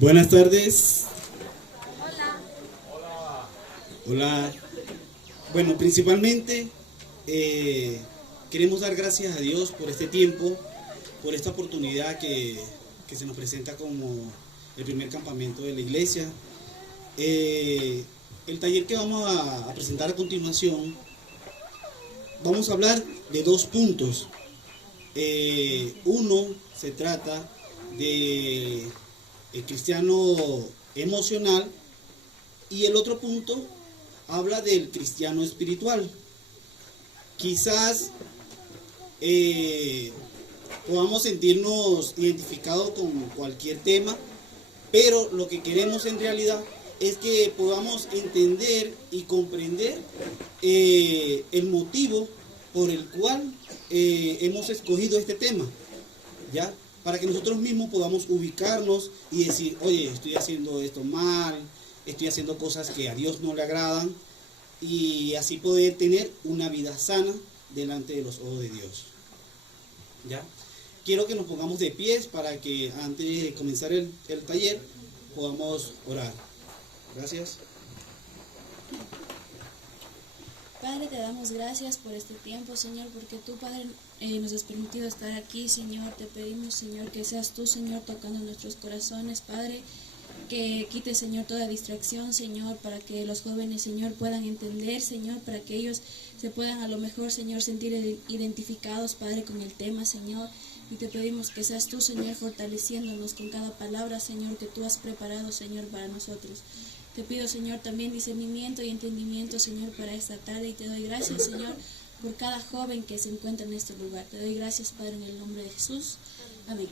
Buenas tardes. Hola. Bueno, principalmente queremos dar gracias a Dios por este tiempo, por esta oportunidad que se nos presenta como el primer campamento de la iglesia. El taller que vamos a presentar a continuación, vamos a hablar de dos puntos. Uno se trata de el cristiano emocional y el otro punto habla del cristiano espiritual. Quizás podamos sentirnos identificados con cualquier tema, pero lo que queremos en realidad es que podamos entender y comprender el motivo por el cual hemos escogido este tema, ¿ya? Para que nosotros mismos podamos ubicarnos y decir, oye, estoy haciendo esto mal, estoy haciendo cosas que a Dios no le agradan, y así poder tener una vida sana delante de los ojos de Dios, ¿ya? Quiero que nos pongamos de pies para que antes de comenzar el taller podamos orar. Gracias. Padre, te damos gracias por este tiempo, Señor, porque tú, Padre, nos has permitido estar aquí, Señor. Te pedimos, Señor, que seas tú, Señor, tocando nuestros corazones, Padre, que quites, Señor, toda distracción, Señor, para que los jóvenes, Señor, puedan entender, Señor, para que ellos se puedan a lo mejor, Señor, sentir identificados, Padre, con el tema, Señor. Y te pedimos que seas tú, Señor, fortaleciéndonos con cada palabra, Señor, que tú has preparado, Señor, para nosotros. Te pido, Señor, también discernimiento y entendimiento, Señor, para esta tarde. Y te doy gracias, Señor, por cada joven que se encuentra en este lugar. Te doy gracias, Padre, en el nombre de Jesús. Amén.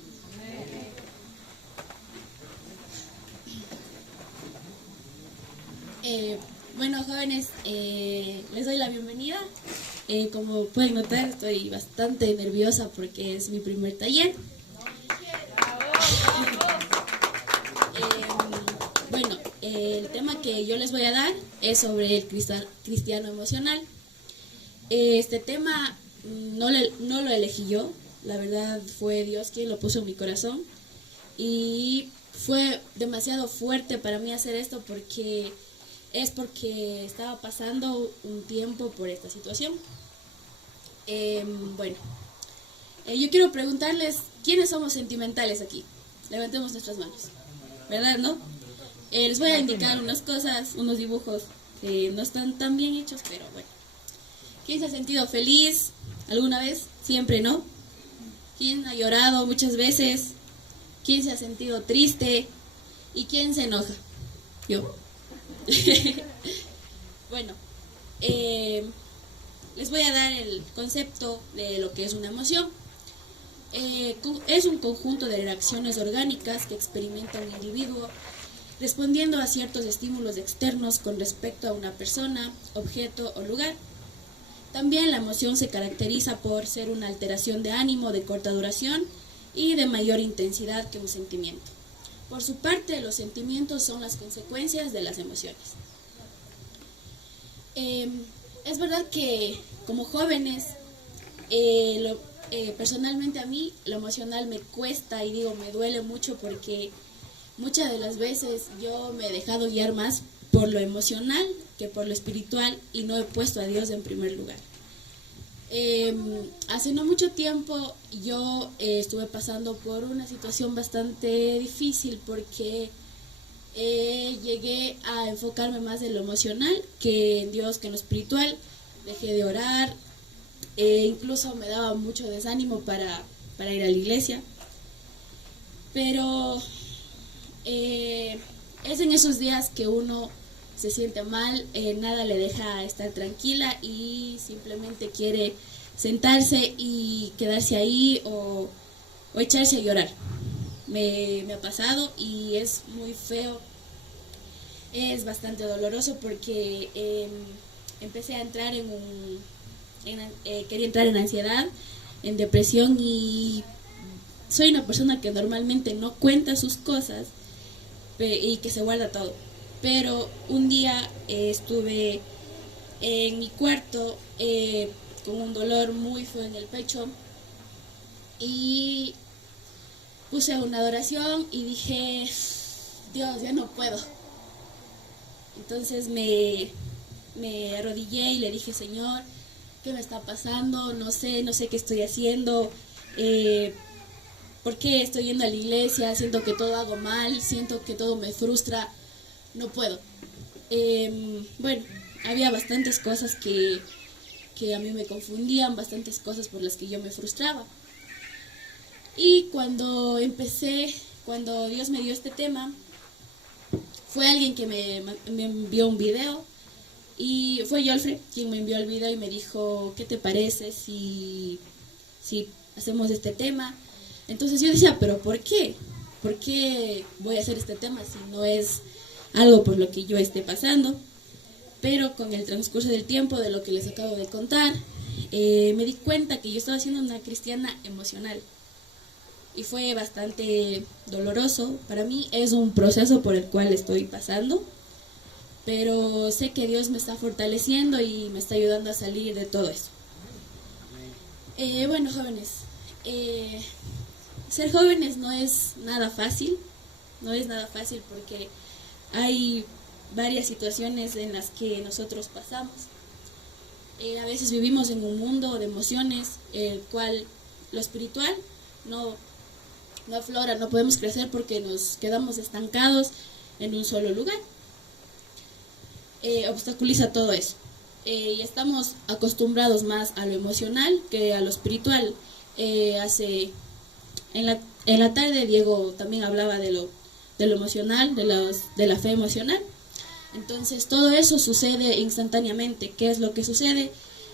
Bueno, jóvenes, les doy la bienvenida. Como pueden notar, estoy bastante nerviosa porque es mi primer taller. Bueno, el tema que yo les voy a dar es sobre el cristiano emocional. Este tema no lo elegí yo, la verdad fue Dios quien lo puso en mi corazón. Y fue demasiado fuerte para mí hacer esto porque estaba pasando un tiempo por esta situación. Yo quiero preguntarles, ¿quiénes somos sentimentales aquí? Levantemos nuestras manos, ¿verdad, no? Les voy a indicar unas cosas, unos dibujos que no están tan bien hechos, pero bueno. ¿Quién se ha sentido feliz alguna vez? Siempre, ¿no? ¿Quién ha llorado muchas veces? ¿Quién se ha sentido triste? ¿Y quién se enoja? Yo. Bueno, les voy a dar el concepto de lo que es una emoción. Es un conjunto de reacciones orgánicas que experimenta un individuo respondiendo a ciertos estímulos externos con respecto a una persona, objeto o lugar. También la emoción se caracteriza por ser una alteración de ánimo de corta duración y de mayor intensidad que un sentimiento. Por su parte, los sentimientos son las consecuencias de las emociones. Es verdad que como jóvenes, personalmente a mí lo emocional me cuesta y digo me duele mucho porque muchas de las veces yo me he dejado guiar más por lo emocional que por lo espiritual y no he puesto a Dios en primer lugar. Hace no mucho tiempo yo estuve pasando por una situación bastante difícil porque llegué a enfocarme más en lo emocional que en Dios, que en lo espiritual. Dejé de orar, incluso me daba mucho desánimo para ir a la iglesia, pero es en esos días que uno se siente mal, nada le deja estar tranquila y simplemente quiere sentarse y quedarse ahí o echarse a llorar. Me ha pasado y es muy feo es bastante doloroso porque empecé a entrar quería entrar en ansiedad, en depresión, y soy una persona que normalmente no cuenta sus cosas y que se guarda todo. Pero un día estuve en mi cuarto con un dolor muy feo en el pecho y puse una adoración y dije, Dios, ya no puedo. Entonces me arrodillé y le dije, Señor, ¿qué me está pasando? No sé qué estoy haciendo. ¿Por qué estoy yendo a la iglesia? Siento que todo hago mal, siento que todo me frustra, no puedo. Bueno, había bastantes cosas que a mí me confundían, bastantes cosas por las que yo me frustraba. Y cuando Dios me dio este tema, fue alguien que me envió un video, y fue Jolfre quien me envió el video y me dijo, ¿qué te parece si hacemos este tema? Entonces yo decía, ¿pero por qué? ¿Por qué voy a hacer este tema si no es algo por lo que yo esté pasando? Pero con el transcurso del tiempo, de lo que les acabo de contar, me di cuenta que yo estaba siendo una cristiana emocional. Y fue bastante doloroso. Para mí es un proceso por el cual estoy pasando, pero sé que Dios me está fortaleciendo y me está ayudando a salir de todo eso. Bueno, jóvenes, ser jóvenes no es nada fácil, porque hay varias situaciones en las que nosotros pasamos. A veces vivimos en un mundo de emociones, el cual lo espiritual no aflora, no podemos crecer porque nos quedamos estancados en un solo lugar. Obstaculiza todo eso. Y estamos acostumbrados más a lo emocional que a lo espiritual. En la tarde Diego también hablaba de lo emocional, de la fe emocional. Entonces todo eso sucede instantáneamente. ¿Qué es lo que sucede?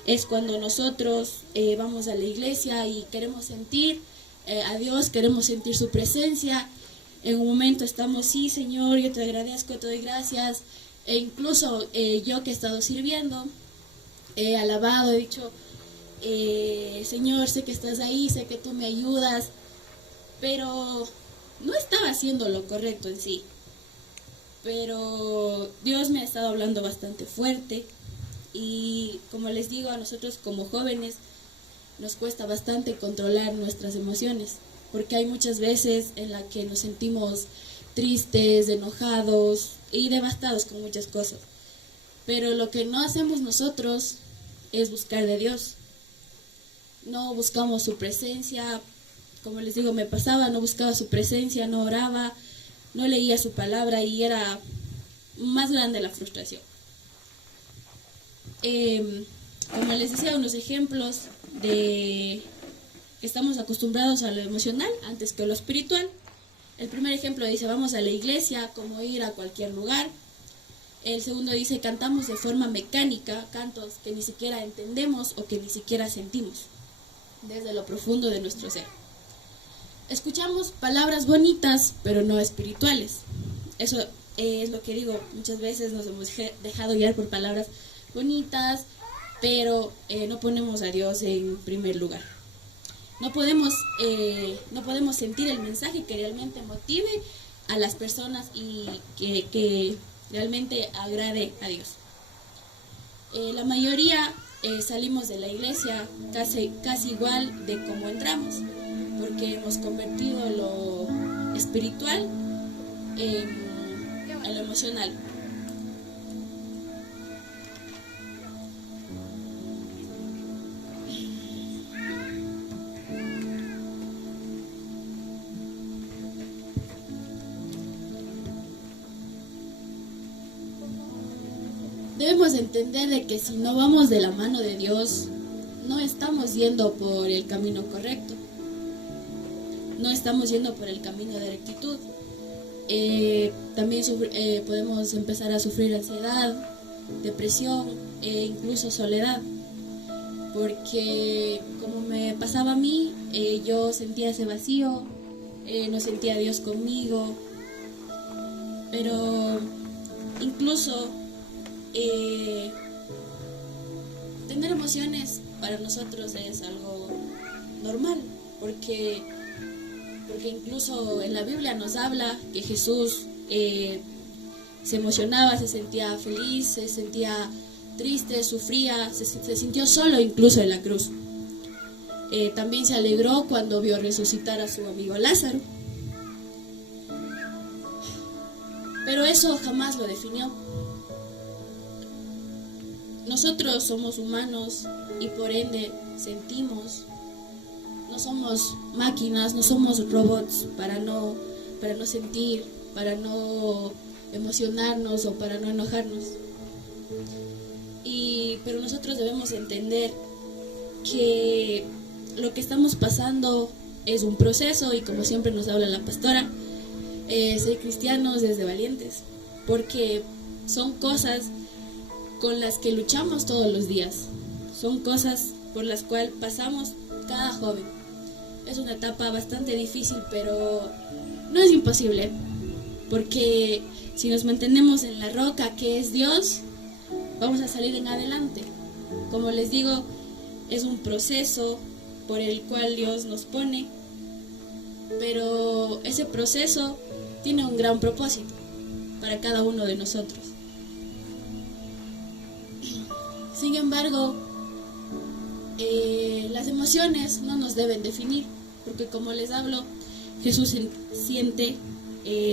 Es cuando nosotros vamos a la iglesia y queremos sentir a Dios, queremos sentir su presencia. En un momento estamos, sí, Señor, yo te agradezco, te doy gracias. E incluso yo que he estado sirviendo, he alabado, he dicho, Señor, sé que estás ahí, sé que tú me ayudas, pero no estaba haciendo lo correcto en sí. Pero Dios me ha estado hablando bastante fuerte, y como les digo, a nosotros como jóvenes nos cuesta bastante controlar nuestras emociones, porque hay muchas veces en las que nos sentimos tristes, enojados y devastados con muchas cosas. Pero lo que no hacemos nosotros es buscar de Dios. No buscamos su presencia. Como les digo, me pasaba, no buscaba su presencia, no oraba, no leía su palabra, y era más grande la frustración. Como les decía, unos ejemplos de que estamos acostumbrados a lo emocional antes que a lo espiritual. El primer ejemplo dice, vamos a la iglesia como ir a cualquier lugar. El segundo dice, cantamos de forma mecánica, cantos que ni siquiera entendemos o que ni siquiera sentimos desde lo profundo de nuestro ser. Escuchamos palabras bonitas, pero no espirituales. Eso es lo que digo, muchas veces nos hemos dejado guiar por palabras bonitas, pero no ponemos a Dios en primer lugar. No podemos sentir el mensaje que realmente motive a las personas y que realmente agrade a Dios. La mayoría salimos de la iglesia casi igual de como entramos, porque hemos convertido lo espiritual en lo emocional. Debemos entender de que si no vamos de la mano de Dios, no estamos yendo por el camino correcto. No estamos yendo por el camino de rectitud. También podemos empezar a sufrir ansiedad, depresión e incluso soledad. Porque como me pasaba a mí, yo sentía ese vacío, no sentía a Dios conmigo. Pero incluso tener emociones para nosotros es algo normal, porque incluso en la Biblia nos habla que Jesús se emocionaba, se sentía feliz, se sentía triste, sufría, se sintió solo incluso en la cruz. También se alegró cuando vio resucitar a su amigo Lázaro. Pero eso jamás lo definió. Nosotros somos humanos y por ende sentimos. No somos máquinas, no somos robots para no sentir, para no emocionarnos o para no enojarnos. Pero nosotros debemos entender que lo que estamos pasando es un proceso, y como siempre nos habla la pastora, ser cristianos es de valientes, porque son cosas con las que luchamos todos los días, son cosas por las cuales pasamos cada joven. Es una etapa bastante difícil, pero no es imposible, porque si nos mantenemos en la roca que es Dios, vamos a salir en adelante. Como les digo, es un proceso por el cual Dios nos pone, pero ese proceso tiene un gran propósito para cada uno de nosotros. Sin embargo, las emociones no nos deben definir, porque como les hablo, Jesús siente,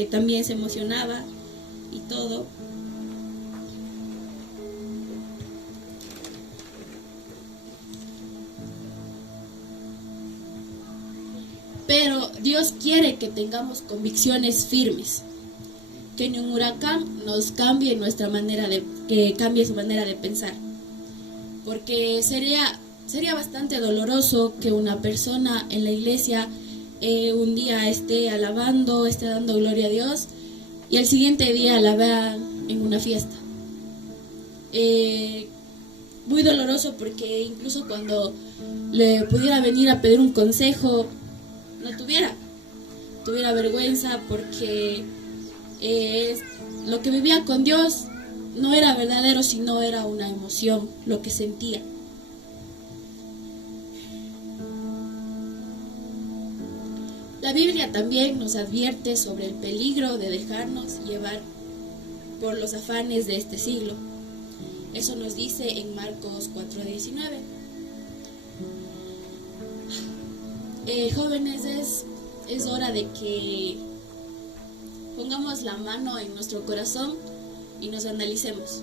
también se emocionaba y todo. Pero Dios quiere que tengamos convicciones firmes, que ni un huracán nos cambie que cambie su manera de pensar, porque sería bastante doloroso que una persona en la iglesia un día esté alabando, esté dando gloria a Dios, y al siguiente día la vean en una fiesta. Muy doloroso, porque incluso cuando le pudiera venir a pedir un consejo, no tuviera vergüenza, porque lo que vivía con Dios no era verdadero, sino era una emoción, lo que sentía. La Biblia también nos advierte sobre el peligro de dejarnos llevar por los afanes de este siglo. Eso nos dice en Marcos 4:19. Jóvenes, es hora de que pongamos la mano en nuestro corazón y nos analicemos.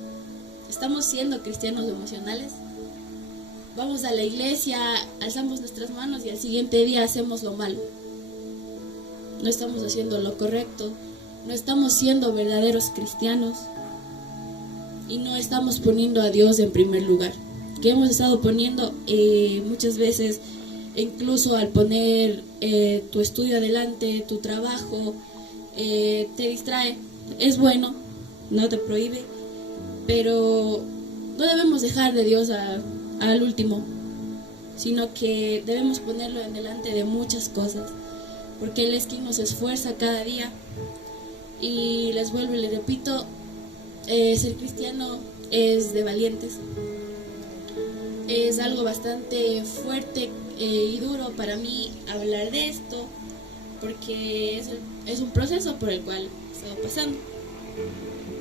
¿Estamos siendo cristianos emocionales? Vamos a la iglesia, alzamos nuestras manos y al siguiente día hacemos lo malo. No estamos haciendo lo correcto, no estamos siendo verdaderos cristianos y no estamos poniendo a Dios en primer lugar, que hemos estado poniendo muchas veces. Incluso al poner tu estudio adelante, tu trabajo, te distrae. Es bueno, no te prohíbe, pero no debemos dejar de Dios al último, sino que debemos ponerlo en delante de muchas cosas, porque Él es quien nos esfuerza cada día. Y les vuelvo y les repito, ser cristiano es de valientes. Es algo bastante fuerte y duro para mí hablar de esto, porque es un proceso por el cual estoy pasando.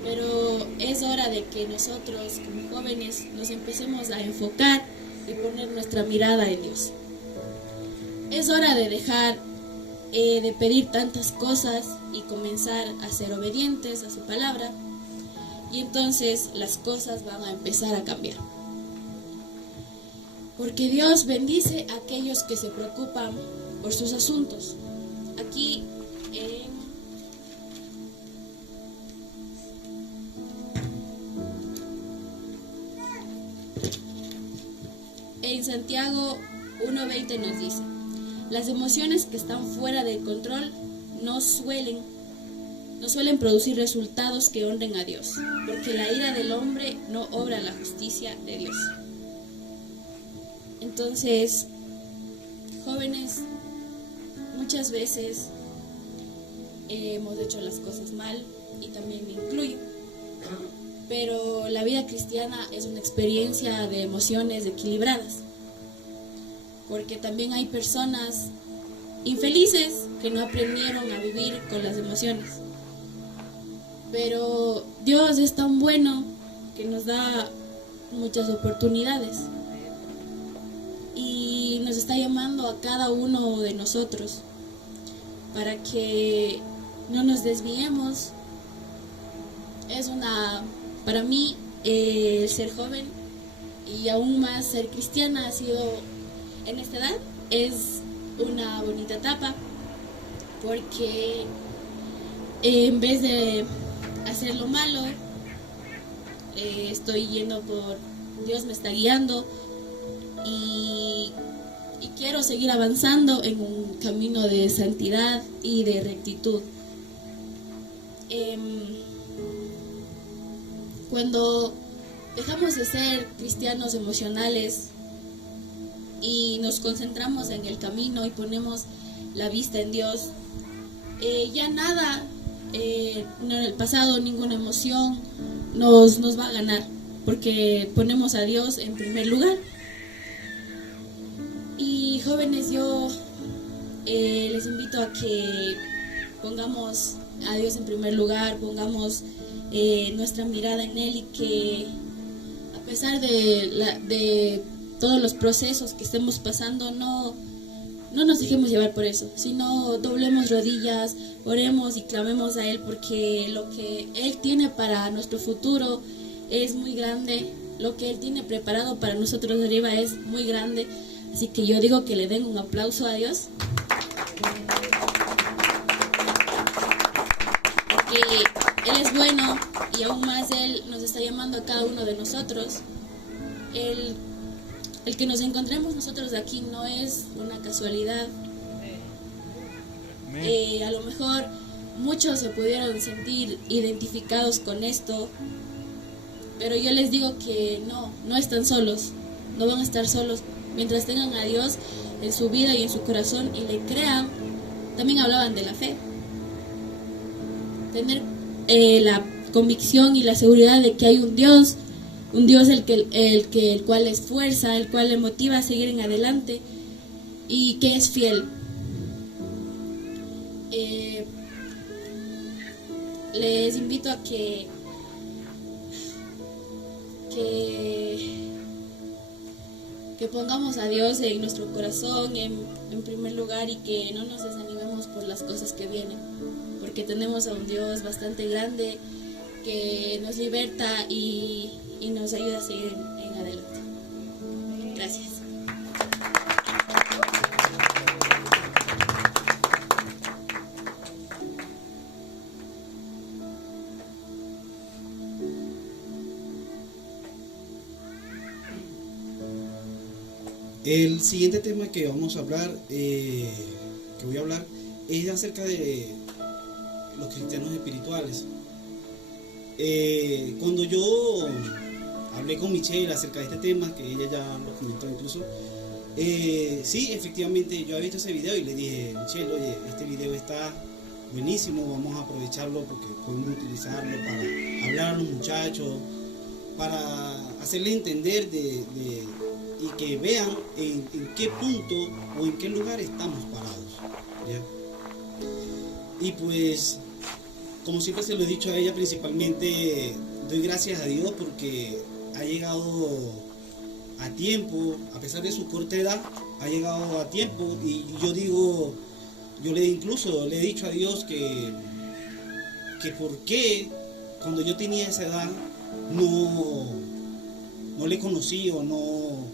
Pero es hora de que nosotros como jóvenes nos empecemos a enfocar y poner nuestra mirada en Dios. Es hora de dejar de pedir tantas cosas y comenzar a ser obedientes a su palabra, y entonces las cosas van a empezar a cambiar. Porque Dios bendice a aquellos que se preocupan por sus asuntos. Aquí en Santiago 1:20 nos dice: las emociones que están fuera de control no suelen producir resultados que honren a Dios, porque la ira del hombre no obra la justicia de Dios. Entonces, jóvenes, muchas veces hemos hecho las cosas mal, y también me incluyo. pero la vida cristiana es una experiencia de emociones equilibradas, porque también hay personas infelices que no aprendieron a vivir con las emociones. Pero Dios es tan bueno que nos da muchas oportunidades y nos está llamando a cada uno de nosotros para que no nos desviemos. Para mí, ser joven y aún más ser cristiana ha sido, en esta edad, es una bonita etapa, porque en vez de hacer lo malo, estoy yendo por Dios, me está guiando y quiero seguir avanzando en un camino de santidad y de rectitud. Cuando dejamos de ser cristianos emocionales y nos concentramos en el camino y ponemos la vista en Dios, ya nada, en el pasado, ninguna emoción nos va a ganar, porque ponemos a Dios en primer lugar. Y jóvenes, yo les invito a que pongamos a Dios en primer lugar, pongamos nuestra mirada en Él, y que a pesar de todos los procesos que estemos pasando, no nos dejemos llevar por eso, sino doblemos rodillas, oremos y clamemos a Él, porque lo que Él tiene para nuestro futuro es muy grande, lo que Él tiene preparado para nosotros arriba es muy grande. Así que yo digo que le den un aplauso a Dios, porque Él es bueno y aún más Él nos está llamando a cada uno de nosotros. El que nos encontremos nosotros aquí no es una casualidad. A lo mejor muchos se pudieron sentir identificados con esto, pero yo les digo que no están solos, no van a estar solos. Mientras tengan a Dios en su vida y en su corazón y le crean. También hablaban de la fe. Tener la convicción y la seguridad de que hay un Dios el cual es fuerza, el cual le motiva a seguir en adelante y que es fiel. Les invito a que pongamos a Dios en nuestro corazón en primer lugar, y que no nos desanimemos por las cosas que vienen, porque tenemos a un Dios bastante grande que nos liberta y nos ayuda a seguir en adelante. Gracias. El siguiente tema que vamos a hablar, que voy a hablar, es acerca de los cristianos espirituales. Cuando yo hablé con Michelle acerca de este tema, que ella ya lo comentó incluso, sí, efectivamente yo había visto ese video y le dije, Michelle, oye, este video está buenísimo, vamos a aprovecharlo porque podemos utilizarlo para hablar a los muchachos, para hacerles entender y que vean en qué punto o en qué lugar estamos parados, ¿ya? Y pues, como siempre se lo he dicho a ella, principalmente doy gracias a Dios porque ha llegado a tiempo, a pesar de su corta edad, ha llegado a tiempo. Y yo incluso le he dicho a Dios que por qué cuando yo tenía esa edad no le conocí o no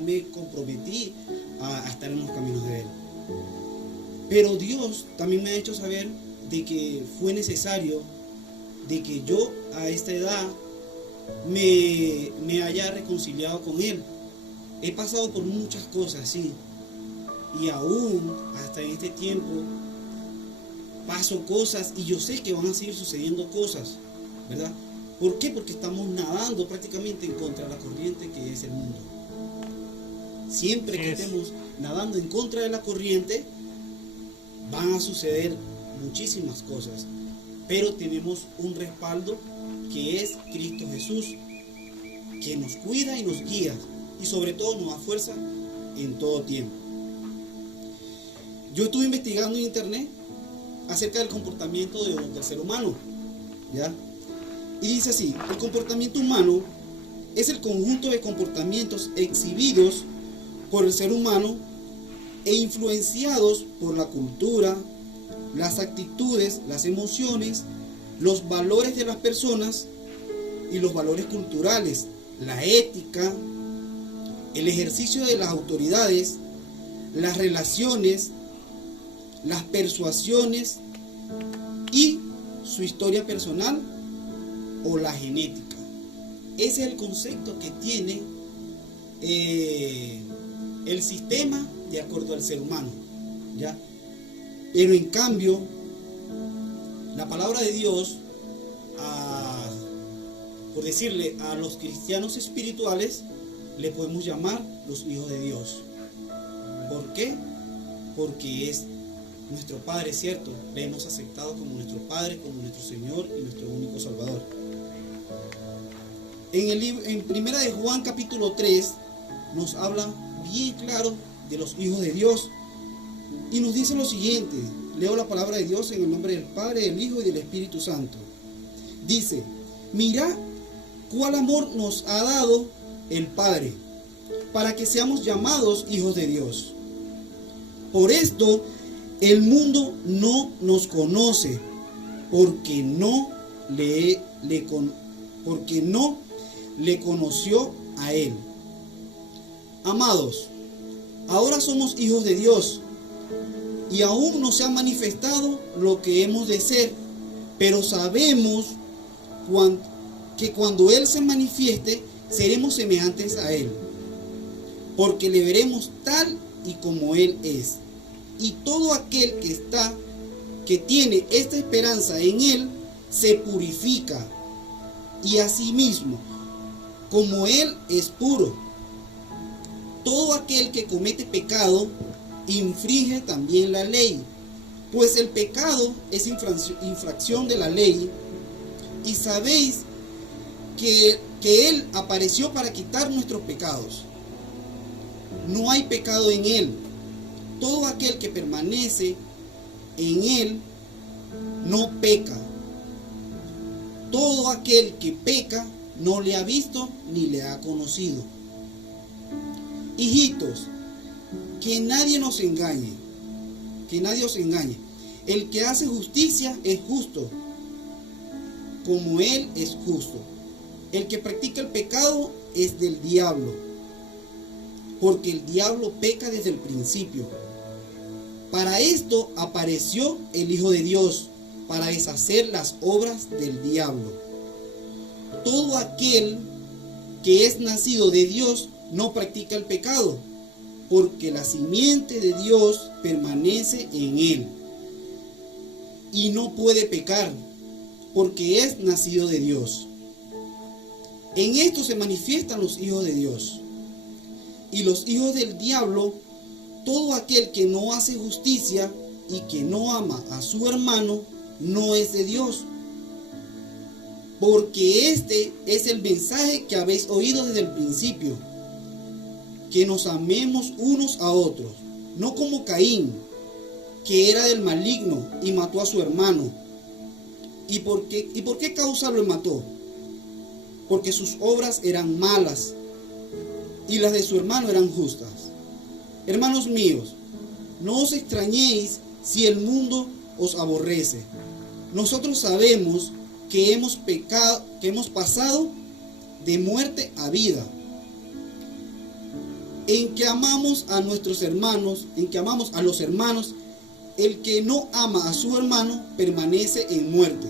me comprometí a estar en los caminos de Él. Pero Dios también me ha hecho saber de que fue necesario de que yo a esta edad me haya reconciliado con Él. He pasado por muchas cosas, sí, y aún hasta en este tiempo paso cosas y yo sé que van a seguir sucediendo cosas, ¿verdad? ¿Por qué? Porque estamos nadando prácticamente en contra de la corriente que es el mundo. Siempre que estemos nadando en contra de la corriente, van a suceder muchísimas cosas. pero tenemos un respaldo que es Cristo Jesús, que nos cuida y nos guía y sobre todo nos da fuerza en todo tiempo. Yo estuve investigando en internet acerca del comportamiento del ser humano, ¿ya? Y dice así: el comportamiento humano es el conjunto de comportamientos exhibidos por el ser humano e influenciados por la cultura, las actitudes, las emociones, los valores de las personas y los valores culturales, la ética, el ejercicio de las autoridades, las relaciones, las persuasiones y su historia personal o la genética. Ese es el concepto que tiene el sistema de acuerdo al ser humano, ¿ya? Pero en cambio, la palabra de Dios, por decirle a los cristianos espirituales, le podemos llamar los hijos de Dios. ¿Por qué? Porque es nuestro Padre, ¿cierto? Le hemos aceptado como nuestro Padre, como nuestro Señor y nuestro único Salvador. En Primera de Juan capítulo 3 nos habla bien claro de los hijos de Dios y nos dice lo siguiente. Leo la palabra de Dios en el nombre del Padre, del Hijo y del Espíritu Santo. Dice: mira cuál amor nos ha dado el Padre para que seamos llamados hijos de Dios. Por esto el mundo no nos conoce, porque no le conoció a Él. Amados, ahora somos hijos de Dios, y aún no se ha manifestado lo que hemos de ser, pero sabemos que cuando Él se manifieste, seremos semejantes a Él, porque le veremos tal y como Él es. Y todo aquel que tiene esta esperanza en Él, se purifica, y asimismo, como Él es puro. Todo aquel que comete pecado, infringe también la ley, pues el pecado es infracción de la ley, y sabéis que Él apareció para quitar nuestros pecados. No hay pecado en Él. Todo aquel que permanece en Él no peca. Todo aquel que peca no le ha visto ni le ha conocido. Hijitos, que nadie nos engañe, que nadie os engañe. El que hace justicia es justo, como Él es justo. El que practica el pecado es del diablo, porque el diablo peca desde el principio. Para esto apareció el Hijo de Dios, para deshacer las obras del diablo. Todo aquel que es nacido de Dios no practica el pecado, porque la simiente de Dios permanece en él, y no puede pecar, porque es nacido de Dios. En esto se manifiestan los hijos de Dios y los hijos del diablo. Todo aquel que no hace justicia y que no ama a su hermano no es de Dios, porque este es el mensaje que habéis oído desde el principio, que nos amemos unos a otros, no como Caín, que era del maligno y mató a su hermano. ¿Y por qué causa lo mató? Porque sus obras eran malas y las de su hermano eran justas. Hermanos míos, no os extrañéis si el mundo os aborrece. Nosotros sabemos que hemos pasado de muerte a vida, en que amamos a nuestros hermanos, en que amamos a los hermanos. El que no ama a su hermano permanece en muerte.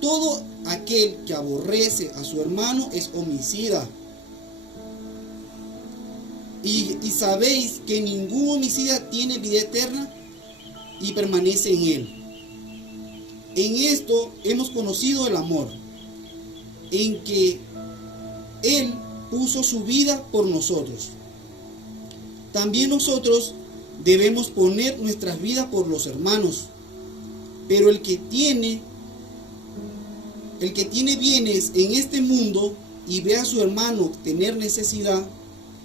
Todo aquel que aborrece a su hermano es homicida. Y sabéis que ningún homicida tiene vida eterna y permanece en él. En esto hemos conocido el amor, en que Él puso su vida por nosotros. También nosotros debemos poner nuestras vidas por los hermanos. Pero el que tiene el que tiene bienes en este mundo y ve a su hermano tener necesidad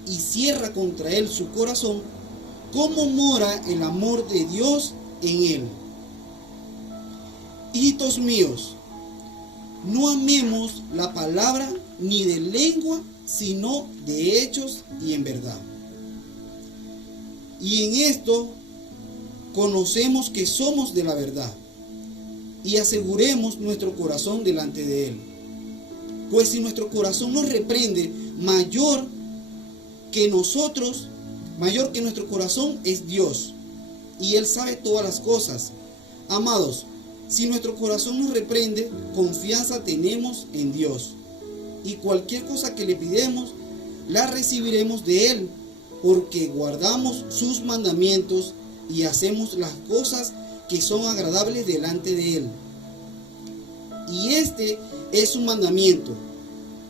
y cierra contra él su corazón, ¿cómo mora el amor de Dios en él? Hijitos míos, no amemos la palabra ni de lengua, sino de hechos y en verdad. Y en esto conocemos que somos de la verdad y aseguremos nuestro corazón delante de Él. Pues si nuestro corazón nos reprende, mayor que nuestro corazón es Dios, y Él sabe todas las cosas. Amados, si nuestro corazón nos reprende, confianza tenemos en Dios, y cualquier cosa que le pidamos, la recibiremos de Él, porque guardamos sus mandamientos y hacemos las cosas que son agradables delante de Él. Y este es un mandamiento,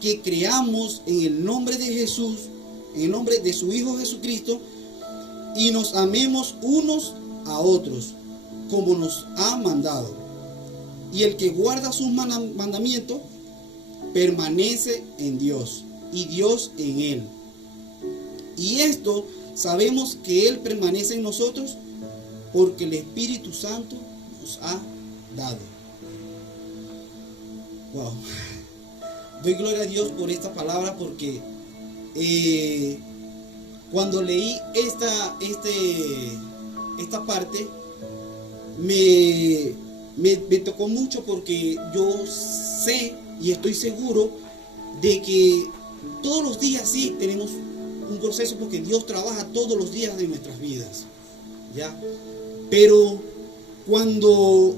que creamos en el nombre de Jesús, en el nombre de su Hijo Jesucristo, y nos amemos unos a otros, como nos ha mandado. Y el que guarda sus mandamientos, permanece en Dios, y Dios en él. Y esto sabemos que Él permanece en nosotros, porque el Espíritu Santo nos ha dado. Wow. Doy gloria a Dios por esta palabra, porque cuando leí esta parte me tocó mucho, porque yo sé y estoy seguro de que todos los días sí tenemos un proceso, porque Dios trabaja todos los días de nuestras vidas, ¿ya? Pero cuando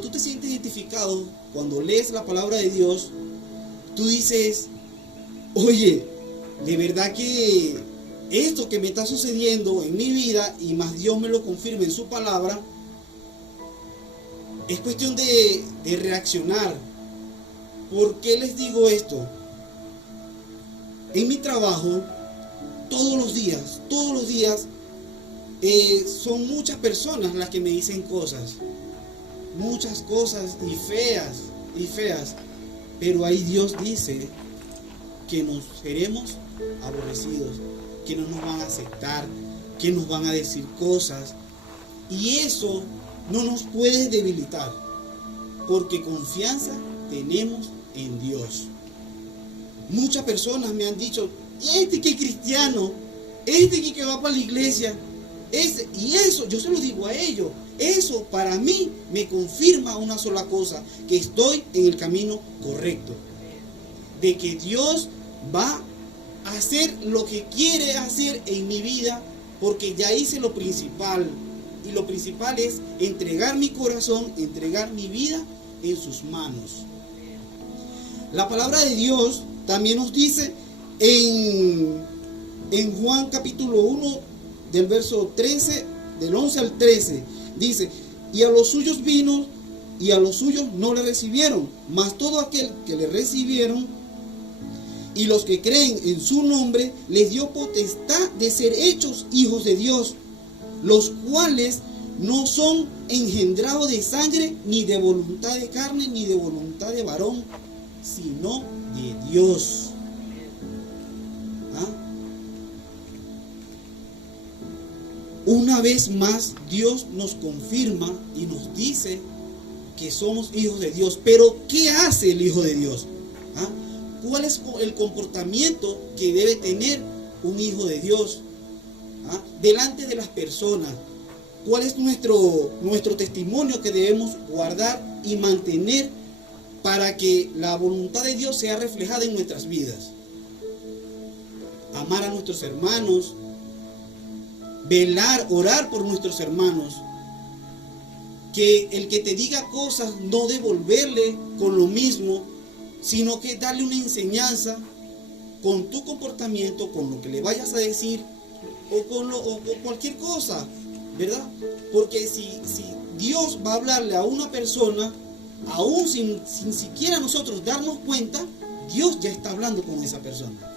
tú te sientes identificado, cuando lees la palabra de Dios, tú dices, oye, de verdad que esto que me está sucediendo en mi vida, y más Dios me lo confirma en su palabra, es cuestión de reaccionar. ¿Por qué les digo esto? En mi trabajo, todos los días, son muchas personas las que me dicen cosas, muchas cosas y feas, pero ahí Dios dice que nos seremos aborrecidos, que no nos van a aceptar, que nos van a decir cosas, y eso no nos puede debilitar, porque confianza tenemos en Dios. Muchas personas me han dicho, este que es cristiano, este que va para la iglesia, y eso, yo se lo digo a ellos, eso para mí me confirma una sola cosa, que estoy en el camino correcto, de que Dios va a hacer lo que quiere hacer en mi vida, porque ya hice lo principal, y lo principal es entregar mi corazón, entregar mi vida en sus manos. La palabra de Dios también nos dice en Juan capítulo 1 del verso 13, del 11 al 13, dice, y a los suyos vino, y a los suyos no le recibieron, mas todo aquel que le recibieron, y los que creen en su nombre, les dio potestad de ser hechos hijos de Dios, los cuales no son engendrados de sangre, ni de voluntad de carne, ni de voluntad de varón, sino de Dios. Una vez más, Dios nos confirma y nos dice que somos hijos de Dios. Pero, ¿qué hace el hijo de Dios? ¿Cuál es el comportamiento que debe tener un hijo de Dios delante de las personas? ¿Cuál es nuestro testimonio que debemos guardar y mantener para que la voluntad de Dios sea reflejada en nuestras vidas? Amar a nuestros hermanos, velar, orar por nuestros hermanos, que el que te diga cosas no devolverle con lo mismo, sino que darle una enseñanza con tu comportamiento, con lo que le vayas a decir, o con cualquier cosa, ¿verdad? Porque si Dios va a hablarle a una persona, aún sin siquiera nosotros darnos cuenta, Dios ya está hablando con esa persona.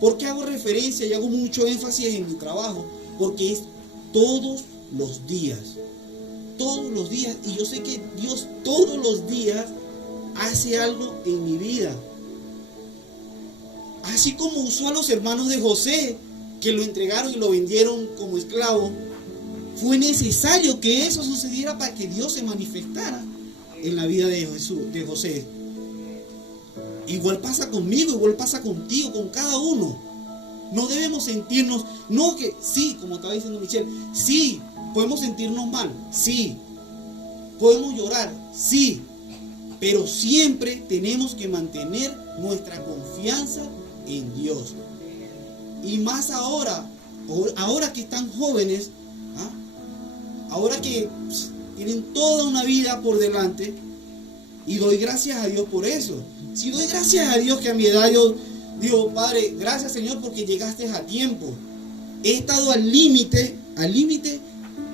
¿Por qué hago referencia y hago mucho énfasis en mi trabajo? Porque es todos los días, y yo sé que Dios todos los días hace algo en mi vida. Así como usó a los hermanos de José, que lo entregaron y lo vendieron como esclavo, fue necesario que eso sucediera para que Dios se manifestara en la vida de José. Igual pasa conmigo, igual pasa contigo, con cada uno. No debemos sentirnos, no que sí, como estaba diciendo Michelle, sí, podemos sentirnos mal, sí, podemos llorar, sí, pero siempre tenemos que mantener nuestra confianza en Dios. Y más ahora que están jóvenes, ahora que tienen toda una vida por delante, y doy gracias a Dios por eso. Si doy gracias a Dios que a mi edad yo digo, Padre, gracias Señor porque llegaste a tiempo. He estado al límite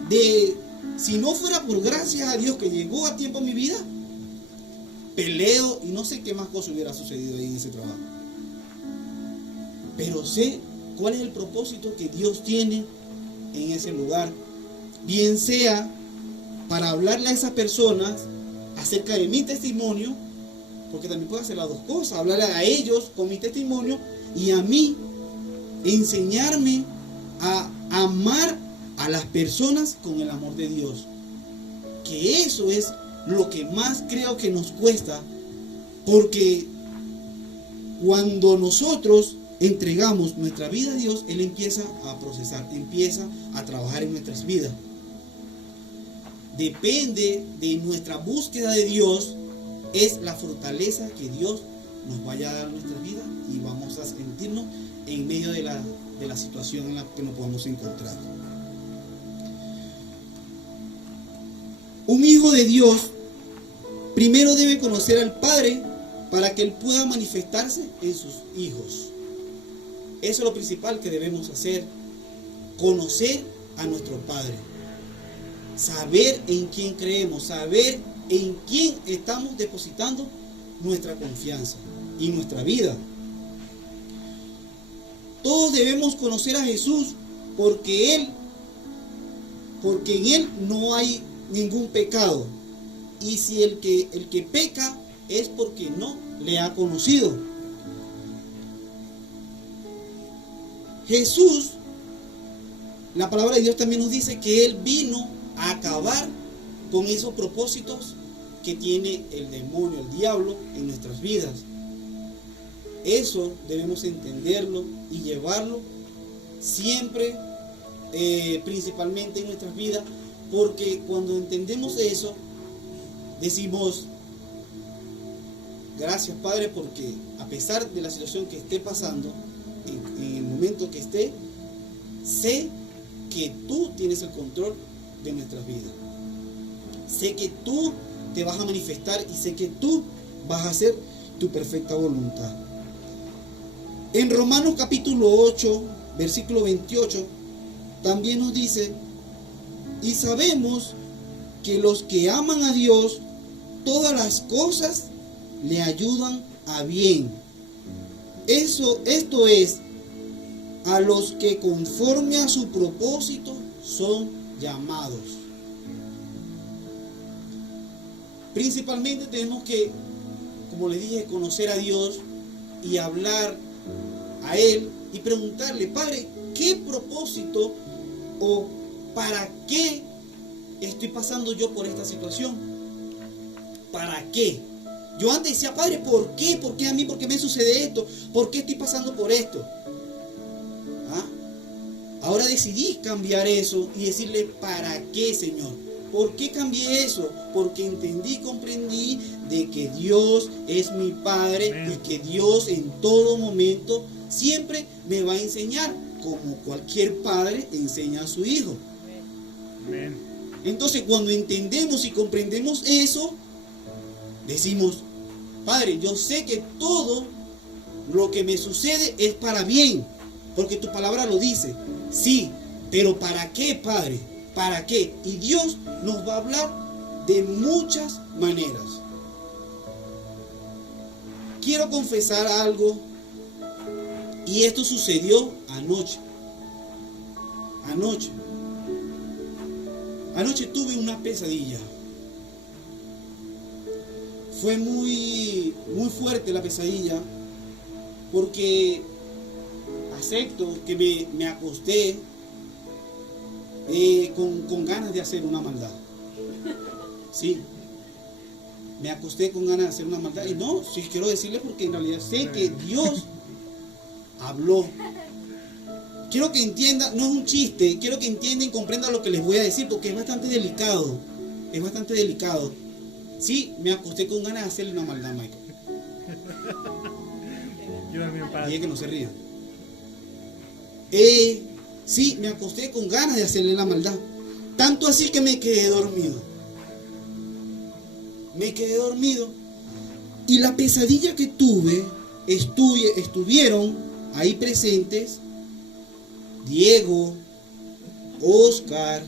de, si no fuera por gracias a Dios que llegó a tiempo en mi vida, peleo y no sé qué más cosa hubiera sucedido ahí en ese trabajo. Pero sé cuál es el propósito que Dios tiene en ese lugar. Bien sea para hablarle a esas personas acerca de mi testimonio, porque también puedo hacer las dos cosas, hablarle a ellos con mi testimonio y a mí enseñarme a amar a las personas con el amor de Dios. Que eso es lo que más creo que nos cuesta, porque cuando nosotros entregamos nuestra vida a Dios, Él empieza a procesar, empieza a trabajar en nuestras vidas. Depende de nuestra búsqueda de Dios, es la fortaleza que Dios nos vaya a dar en nuestra vida y vamos a sentirnos en medio de la situación en la que nos podemos encontrar. Un hijo de Dios primero debe conocer al Padre para que Él pueda manifestarse en sus hijos. Eso es lo principal que debemos hacer, conocer a nuestro Padre, saber en quién creemos, saber en quién estamos depositando nuestra confianza y nuestra vida. Todos debemos conocer a Jesús porque en Él no hay ningún pecado. Y si el que peca es porque no le ha conocido. Jesús, la palabra de Dios también nos dice que Él vino a acabar con esos propósitos que tiene el demonio, el diablo en nuestras vidas. Eso debemos entenderlo y llevarlo siempre, principalmente en nuestras vidas, porque cuando entendemos eso, decimos, gracias Padre, porque a pesar de la situación que esté pasando, en el momento que esté, sé que tú tienes el control de nuestras vidas. Sé que tú te vas a manifestar y sé que tú vas a hacer tu perfecta voluntad. En Romanos capítulo 8, versículo 28, también nos dice, y sabemos que los que aman a Dios, todas las cosas le ayudan a bien. Esto es, a los que conforme a su propósito son llamados. Principalmente tenemos que, como les dije, conocer a Dios y hablar a Él y preguntarle, Padre, ¿qué propósito o para qué estoy pasando yo por esta situación? ¿Para qué? Yo antes decía, Padre, ¿por qué? ¿Por qué a mí? ¿Por qué me sucede esto? ¿Por qué estoy pasando por esto? Ahora decidí cambiar eso y decirle, ¿para qué, Señor? ¿Por qué cambié eso? Porque entendí y comprendí de que Dios es mi Padre. Amén. Y que Dios en todo momento siempre me va a enseñar, como cualquier padre enseña a su hijo. Amén. Entonces, cuando entendemos y comprendemos eso, decimos, Padre, yo sé que todo lo que me sucede es para bien, porque tu palabra lo dice. Sí, pero ¿para qué, Padre? ¿Para qué? Y Dios nos va a hablar de muchas maneras. Quiero confesar algo, y esto sucedió anoche. Anoche tuve una pesadilla. fue muy fuerte la pesadilla, porque acepto que me acosté con ganas de hacer una maldad. Sí, me acosté con ganas de hacer una maldad. Y no, sí quiero decirle, porque en realidad sé que Dios habló. Quiero que entiendan, no es un chiste, quiero que entiendan y comprendan lo que les voy a decir, porque es bastante delicado. Es bastante delicado. Sí, me acosté con ganas de hacerle una maldad a Michael. Yo también, padre. Dije que no se rían. Sí, me acosté con ganas de hacerle la maldad. Tanto así que me quedé dormido. Me quedé dormido. Y la pesadilla que tuve, estuvieron ahí presentes Diego, Oscar,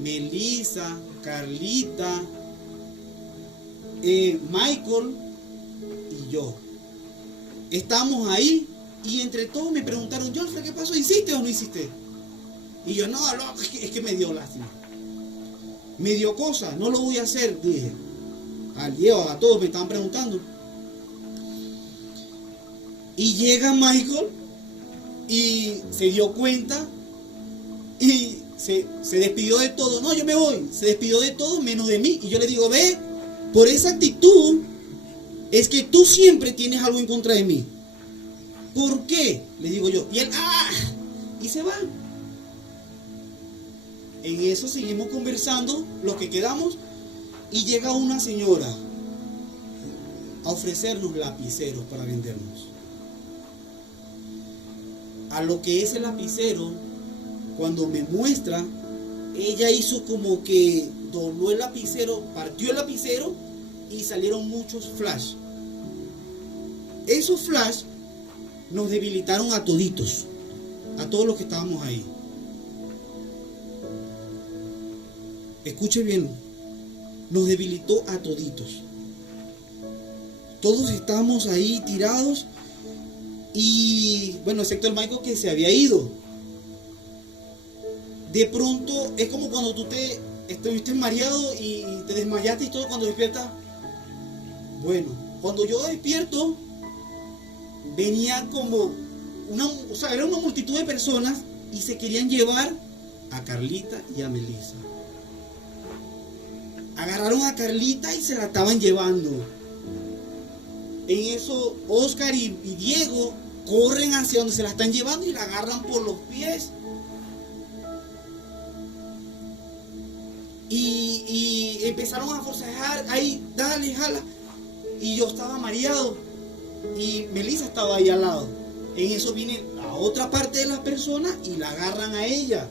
Melissa, Carlita, Michael y yo. Estamos ahí y entre todos me preguntaron: Jolfre, ¿qué pasó? ¿Hiciste o no hiciste? Y yo, no, es que me dio lástima. Me dio cosa, no lo voy a hacer, dije. Al Diego, a todos me estaban preguntando. Y llega Michael y se dio cuenta y se despidió de todo. No, yo me voy. Se despidió de todo menos de mí. Y yo le digo: ve, por esa actitud es que tú siempre tienes algo en contra de mí. ¿Por qué? Le digo yo. Y él, y se va. En eso seguimos conversando, los que quedamos, y llega una señora a ofrecernos lapiceros para vendernos. A lo que es el lapicero, cuando me muestra, ella hizo como que dobló el lapicero, partió el lapicero y salieron muchos flash. Esos flash nos debilitaron a toditos, a todos los que estábamos ahí. Escuche bien, nos debilitó a toditos. Todos estábamos ahí tirados y, bueno, excepto el Michael, que se había ido. De pronto es como cuando tú estuviste mareado y te desmayaste y todo, cuando despiertas. Bueno, cuando yo despierto, venía como era una multitud de personas y se querían llevar a Carlita y a Melissa. Agarraron a Carlita y se la estaban llevando. En eso Oscar y Diego corren hacia donde se la están llevando y la agarran por los pies. Y empezaron a forcejar, ahí, dale, jala. Y yo estaba mareado y Melissa estaba ahí al lado. En eso viene la otra parte de las personas y la agarran a ella.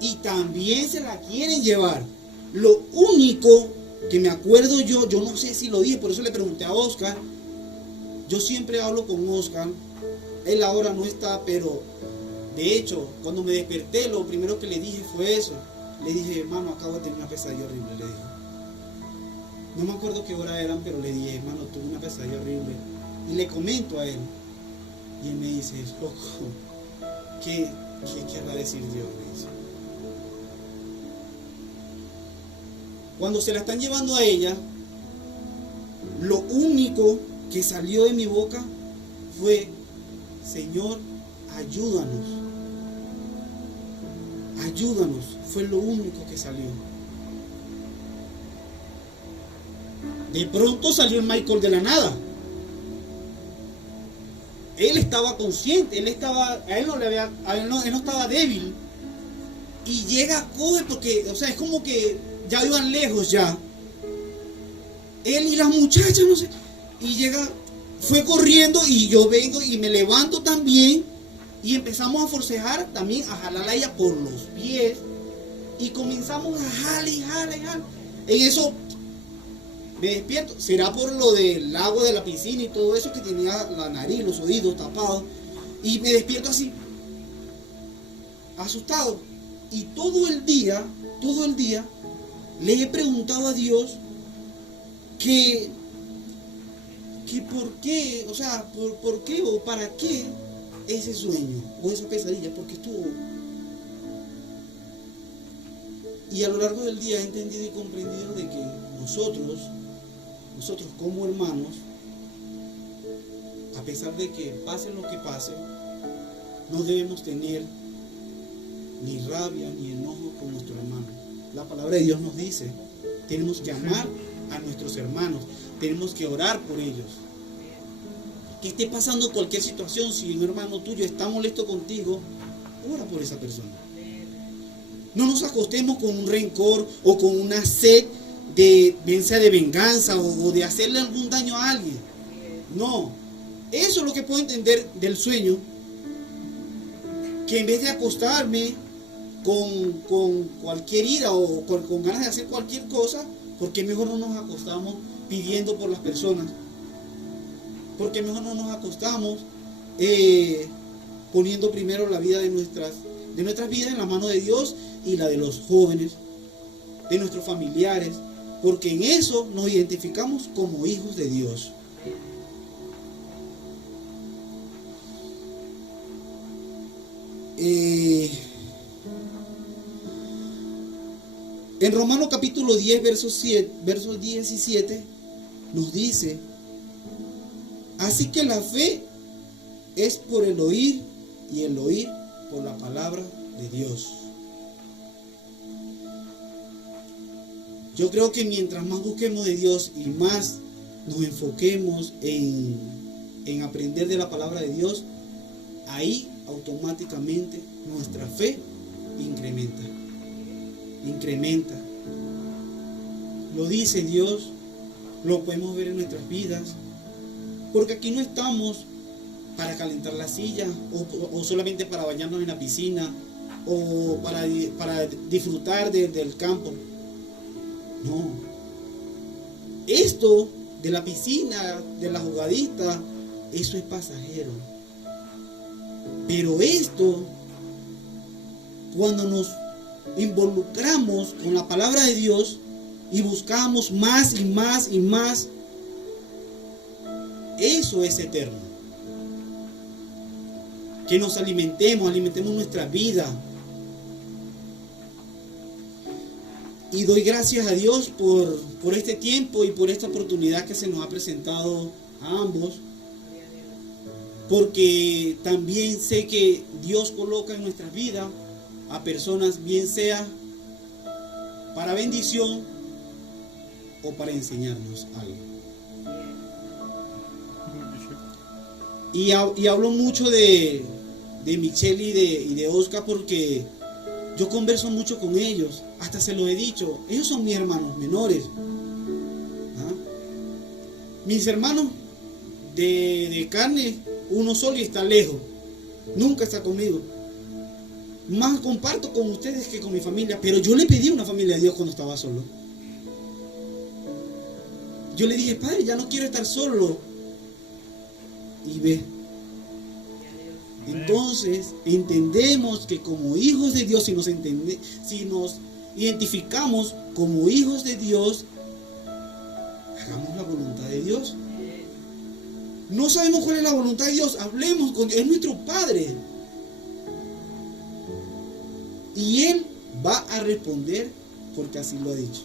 Y también se la quieren llevar. Lo único que me acuerdo yo no sé si lo dije, por eso le pregunté a Oscar. Yo siempre hablo con Oscar. Él ahora no está, pero de hecho, cuando me desperté, lo primero que le dije fue eso. Le dije: hermano, acabo de tener una pesadilla horrible, le dije. No me acuerdo qué hora eran, pero le dije: hermano, tuve una pesadilla horrible. Y le comento a él. Y él me dice: loco, ¿qué querrá decir Dios? Me dice. Cuando se la están llevando a ella, lo único que salió de mi boca fue: Señor, ayúdanos. Ayúdanos. Fue lo único que salió. De pronto salió el Michael de la nada. Él estaba consciente, él no estaba débil. Y llega, coge, porque, es como que ya iban lejos ya. Él y las muchachas, no sé. Y llega, fue corriendo y yo vengo y me levanto también. Y empezamos a forcejar también, a jalarla a ella por los pies. Y comenzamos a jalar y jalar y jalar. En eso me despierto. Será por lo del agua de la piscina y todo eso, que tenía la nariz, los oídos tapados. Y me despierto así, asustado. Y todo el día, le he preguntado a Dios que por qué, por qué o para qué ese sueño o esa pesadilla, porque estuvo. Y a lo largo del día he entendido y comprendido de que nosotros nosotros como hermanos, a pesar de que pase lo que pase, no debemos tener ni rabia ni enojo con nuestro hermano. La palabra de Dios nos dice, tenemos que amar a nuestros hermanos, tenemos que orar por ellos. Que esté pasando cualquier situación, si un hermano tuyo está molesto contigo, ora por esa persona. No nos acostemos con un rencor o con una sed de venganza o de hacerle algún daño a alguien. No, eso es lo que puedo entender del sueño, que en vez de acostarme con cualquier ira o con ganas de hacer cualquier cosa, ¿por qué mejor no nos acostamos pidiendo por las personas? ¿Por qué mejor no nos acostamos poniendo primero la vida de nuestras vidas en la mano de Dios y la de los jóvenes, de nuestros familiares? Porque en eso nos identificamos como hijos de Dios. En Romanos capítulo 10, versos 17, nos dice: así que la fe es por el oír y el oír por la palabra de Dios. Yo creo que mientras más busquemos de Dios y más nos enfoquemos en aprender de la palabra de Dios, ahí automáticamente nuestra fe incrementa. Lo dice Dios, lo podemos ver en nuestras vidas, porque aquí no estamos para calentar la silla o solamente para bañarnos en la piscina o para disfrutar del campo. No, esto de la piscina, de la jugadita, eso es pasajero. Pero esto, cuando nos involucramos con la palabra de Dios y buscamos más y más y más, eso es eterno. Que nos alimentemos nuestra vida. Y doy gracias a Dios por este tiempo y por esta oportunidad que se nos ha presentado a ambos. Porque también sé que Dios coloca en nuestras vidas a personas, bien sea para bendición o para enseñarnos algo. Y hablo mucho de Michelle y de Oscar porque yo converso mucho con ellos. Hasta se lo he dicho, ellos son mis hermanos menores. ¿Ah? Mis hermanos de carne, uno solo y está lejos, nunca está conmigo. Más comparto con ustedes que con mi familia, pero yo le pedí una familia a Dios cuando estaba solo. Yo le dije: Padre, ya no quiero estar solo. Y ve. Entonces entendemos que como hijos de Dios, si nos identificamos como hijos de Dios, hagamos la voluntad de Dios. No sabemos cuál es la voluntad de Dios, hablemos con Dios, es nuestro Padre. Y Él va a responder porque así lo ha dicho.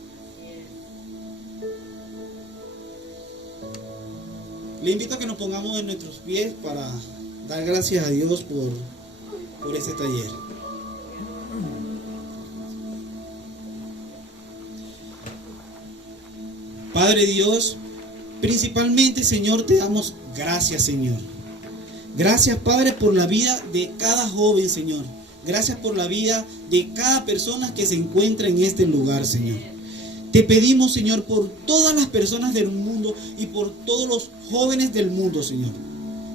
Le invito a que nos pongamos en nuestros pies para dar gracias a Dios por este taller. Padre Dios, principalmente, Señor, te damos gracias, Señor. Gracias, Padre, por la vida de cada joven, Señor. Gracias por la vida de cada persona que se encuentra en este lugar, Señor. Te pedimos, Señor, por todas las personas del mundo y por todos los jóvenes del mundo, Señor.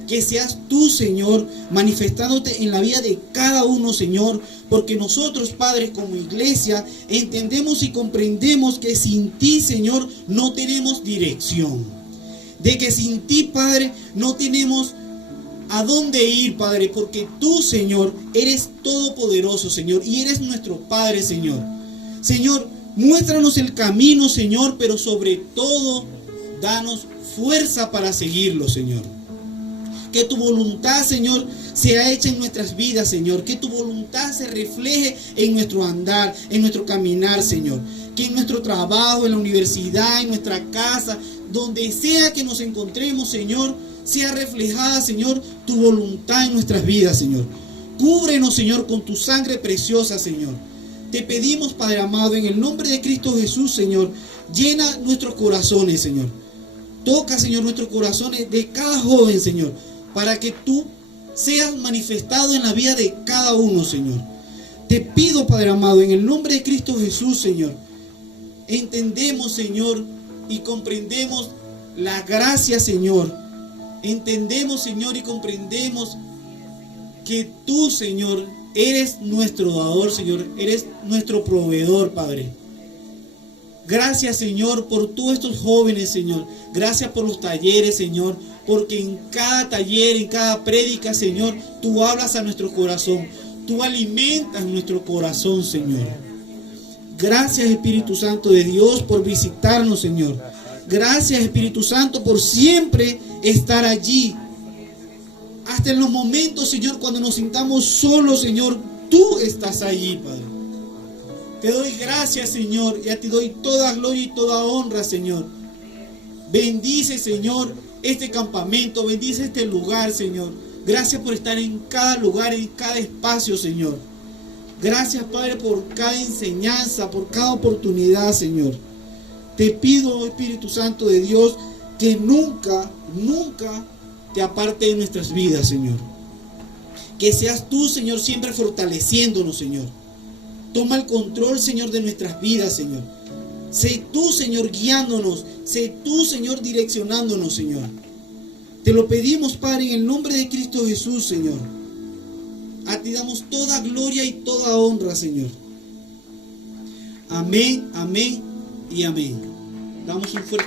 Que seas tú, Señor, manifestándote en la vida de cada uno, Señor. Porque nosotros, Padre, como iglesia, entendemos y comprendemos que sin ti, Señor, no tenemos dirección. De que sin ti, Padre, no tenemos a dónde ir, Padre. Porque tú, Señor, eres todopoderoso, Señor. Y eres nuestro Padre, Señor. Señor, muéstranos el camino, Señor. Pero sobre todo, danos fuerza para seguirlo, Señor. Que tu voluntad, Señor, sea hecha en nuestras vidas, Señor. Que tu voluntad se refleje en nuestro andar, en nuestro caminar, Señor. que en nuestro trabajo, en la universidad, en nuestra casa, donde sea que nos encontremos, Señor, sea reflejada, Señor, tu voluntad en nuestras vidas, Señor. Cúbrenos, Señor, con tu sangre preciosa, Señor. Te pedimos, Padre amado, en el nombre de Cristo Jesús, Señor, llena nuestros corazones, Señor. Toca, Señor, nuestros corazones de cada joven, Señor, para que tú seas manifestado en la vida de cada uno, Señor. Te pido, Padre amado, en el nombre de Cristo Jesús, Señor, entendemos, Señor, y comprendemos la gracia, Señor. Entendemos, Señor, y comprendemos que tú, Señor, eres nuestro dador, Señor. Eres nuestro proveedor, Padre. Gracias, Señor, por todos estos jóvenes, Señor. Gracias por los talleres, Señor. Porque en cada taller, en cada prédica, Señor, tú hablas a nuestro corazón. Tú alimentas nuestro corazón, Señor. Gracias, Espíritu Santo de Dios, por visitarnos, Señor. Gracias, Espíritu Santo, por siempre estar allí. Hasta en los momentos, Señor, cuando nos sintamos solos, Señor, tú estás allí, Padre. Te doy gracias, Señor, y a ti doy toda gloria y toda honra, Señor. Bendice, Señor, este campamento, bendice este lugar, Señor. Gracias por estar en cada lugar, en cada espacio, Señor. Gracias, Padre, por cada enseñanza, por cada oportunidad, Señor. Te pido, Espíritu Santo de Dios, que nunca te aparte de nuestras vidas, Señor. Que seas tú, Señor, siempre fortaleciéndonos, Señor. Toma el control, Señor, de nuestras vidas, Señor. Sé tú, Señor, guiándonos. Sé tú, Señor, direccionándonos, Señor. Te lo pedimos, Padre, en el nombre de Cristo Jesús, Señor. A ti damos toda gloria y toda honra, Señor. Amén, amén y amén. Damos un fuerte